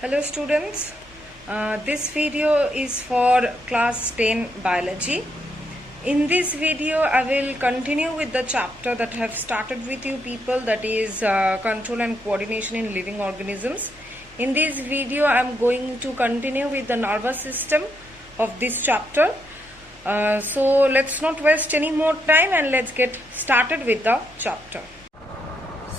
Hello students, this video is for class 10 biology. In this video I will continue with the chapter that I have started with you people, that is control and coordination in living organisms. In this video I am going to continue with the nervous system of this chapter. So let's not waste any more time and let's get started with the chapter.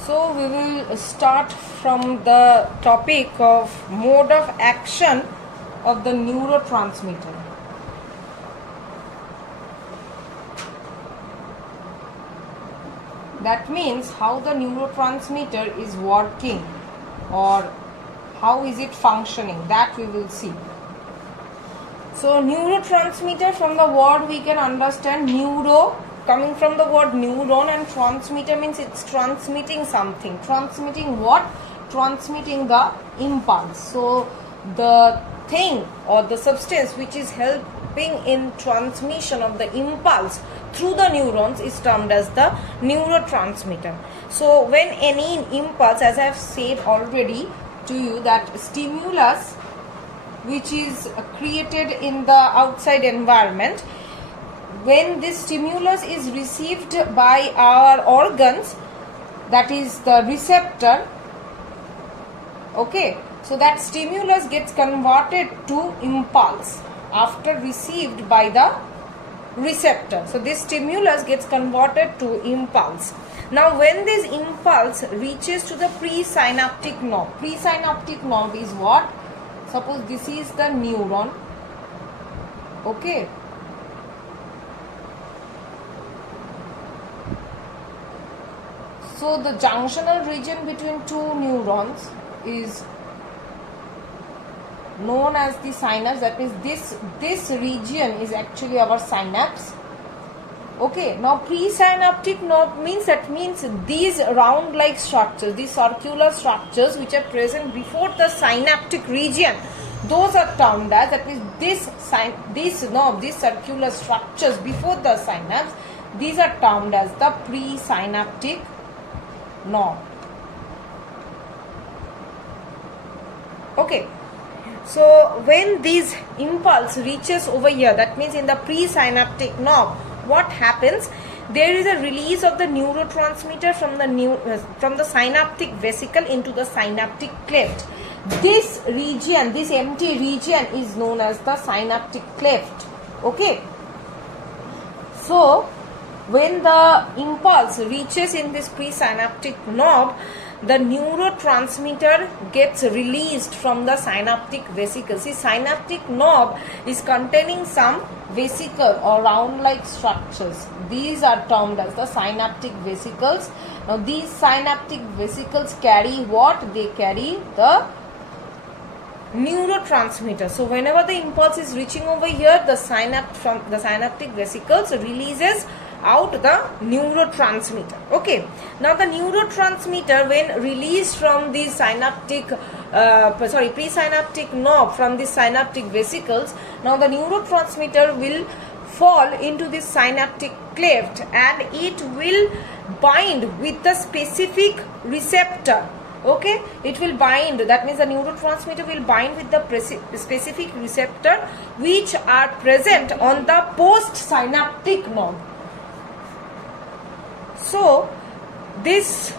So we will start from the topic of mode of action of the neurotransmitter. That means how the neurotransmitter is working or how is it functioning, that we will see. So neurotransmitter, from the word we can understand neuro, coming from the word neuron, and transmitter means it's transmitting something. Transmitting what? Transmitting the impulse. So the thing or the substance which is helping in transmission of the impulse through the neurons is termed as the neurotransmitter. So when any impulse, as I have said already to you, that stimulus which is created in the outside environment, when this stimulus is received by our organs, that is the receptor, okay, so that stimulus gets converted to impulse after received by the receptor. So this stimulus gets converted to impulse. Now when this impulse reaches to the presynaptic knob, presynaptic knob is what? Suppose this is the neuron, okay, so the junctional region between two neurons is known as the synapse. That means this region is actually our synapse. Okay, now presynaptic knob means, that means these round like structures, these circular structures which are present before the synaptic region, those are termed as, that means this knob, these circular structures before the synapse, these are termed as the presynaptic knob. Okay, so when this impulse reaches over here, that means in the presynaptic knob, what happens? There is a release of the neurotransmitter from the synaptic vesicle into the synaptic cleft. This region, this empty region, is known as the synaptic cleft. Okay, so when the impulse reaches in this presynaptic knob, the neurotransmitter gets released from the synaptic vesicle. See, synaptic knob is containing some vesicle or round like structures. These are termed as the synaptic vesicles. Now these synaptic vesicles carry what? They carry the neurotransmitter. So whenever the impulse is reaching over here, the from the synaptic vesicles releases out the neurotransmitter. Okay, now the neurotransmitter, when released from the presynaptic knob, from the synaptic vesicles, now the neurotransmitter will fall into this synaptic cleft and it will bind with the specific receptor. Okay, it will bind, that means the neurotransmitter will bind with the specific receptor which are present on the postsynaptic knob. So this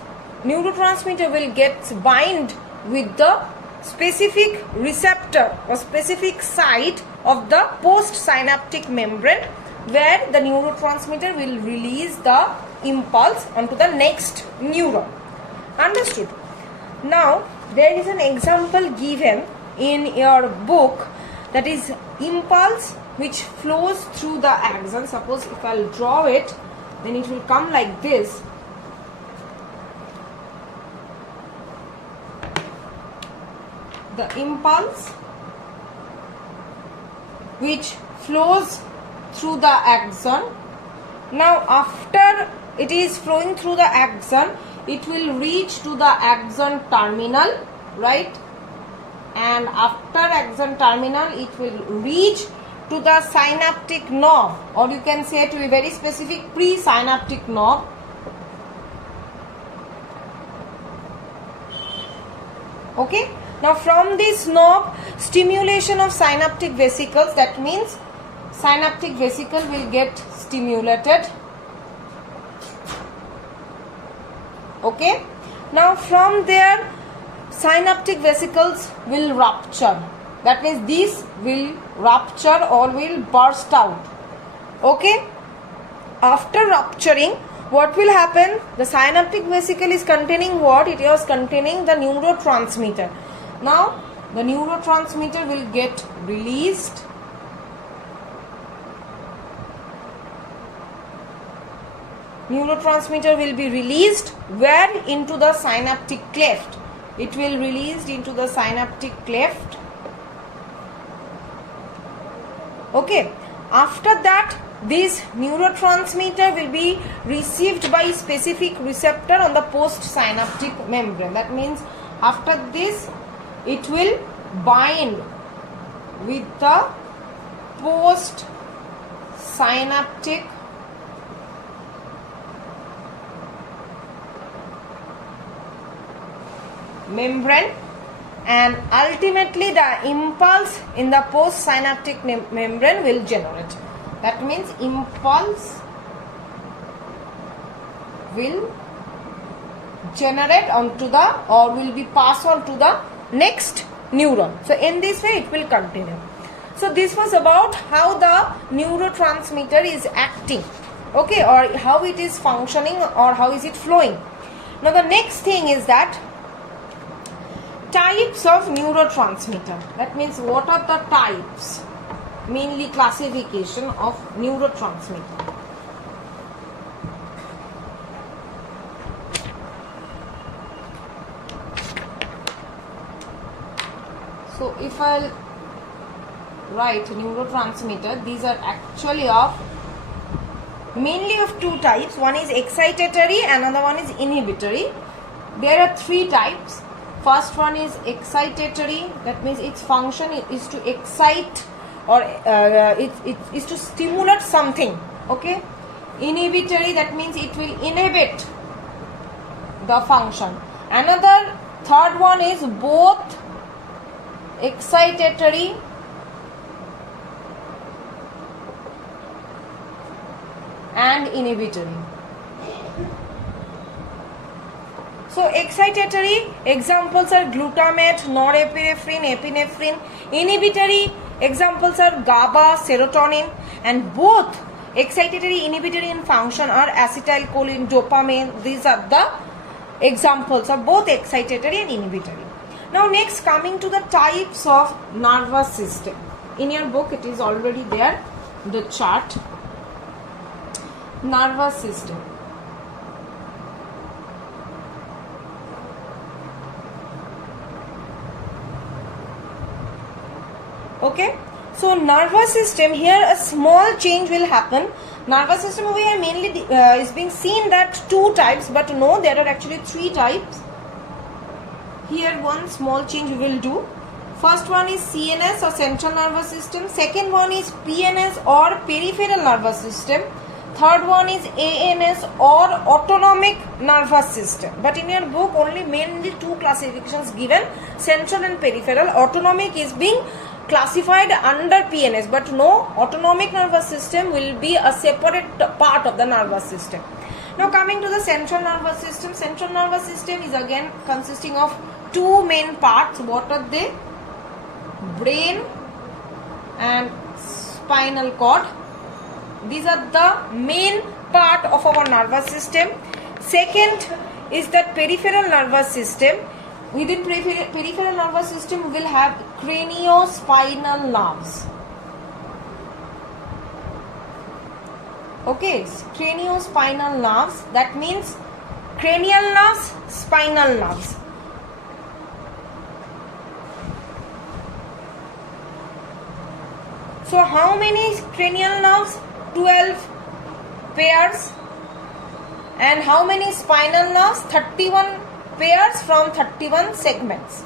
neurotransmitter will get bind with the specific receptor or specific site of the postsynaptic membrane, where the neurotransmitter will release the impulse onto the next neuron. Understood? Now there is an example given in your book, that is impulse which flows through the axon. Suppose if I'll draw it, then it will come like this. The impulse which flows through the axon. Now after it is flowing through the axon, it will reach to the axon terminal, right? And after axon terminal, it will reach to the synaptic knob, or you can say to be very specific, presynaptic knob. Okay, Now from this knob, stimulation of synaptic vesicles, that means synaptic vesicle will get stimulated. Okay. Now from there, synaptic vesicles will rupture. That means these will rupture or will burst out. Okay. After rupturing, what will happen? The synaptic vesicle is containing what? It is containing the neurotransmitter. Now the neurotransmitter will get released. Neurotransmitter will be released where? Into the synaptic cleft. It will released into the synaptic cleft. Okay. After that, this neurotransmitter will be received by specific receptor on the postsynaptic membrane. That means after this, it will bind with the postsynaptic membrane, and ultimately the impulse in the postsynaptic membrane will generate. That means impulse will generate onto the, or will be passed on to the next neuron. So in this way it will continue. So this was about how the neurotransmitter is acting, okay, or how it is functioning, or how is it flowing. Now the next thing is that types of neurotransmitter. That means what are the types, mainly classification of neurotransmitter. So if I write neurotransmitter, these are actually of mainly of two types. One is excitatory, another one is inhibitory. There are three types. First one is excitatory, that means its function is to excite, or it is to stimulate something. Okay. Inhibitory, that means it will inhibit the function. Another third one is both excitatory and inhibitory. So excitatory examples are glutamate, norepinephrine, epinephrine. Inhibitory examples are GABA, serotonin, and both excitatory, inhibitory in function are acetylcholine, dopamine. These are the examples of both excitatory and inhibitory. Now next, coming to the types of nervous system. In your book it is already there, the chart. Nervous system. Okay, so nervous system, here a small change will happen. Nervous system over here mainly is being seen that two types, but no, there are actually three types. Here one small change we will do. First one is CNS or central nervous system. Second one is PNS or peripheral nervous system. Third one is ANS or autonomic nervous system. But in your book only mainly two classifications given, central and peripheral. Autonomic is being classified under PNS, but no, autonomic nervous system will be a separate part of the nervous system. Now coming to the central nervous system. Central nervous system is again consisting of two main parts. What are they? Brain and spinal cord. These are the main part of our nervous system. Second is that peripheral nervous system. Within peripheral nervous system we will have craniospinal nerves. Okay, craniospinal nerves, that means cranial nerves, spinal nerves. So how many cranial nerves? 12 pairs. And how many spinal nerves? 31 pairs from 31 segments.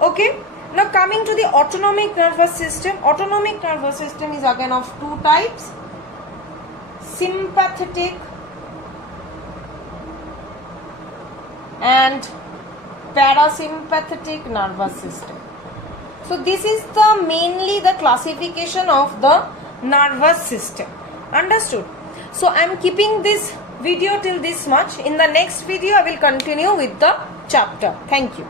Okay. Now coming to the autonomic nervous system. Autonomic nervous system is again of two types. Sympathetic and parasympathetic nervous system. So this is the mainly the classification of the nervous system. Understood? So I am keeping this video till this much. In the next video I will continue with the chapter. Thank you.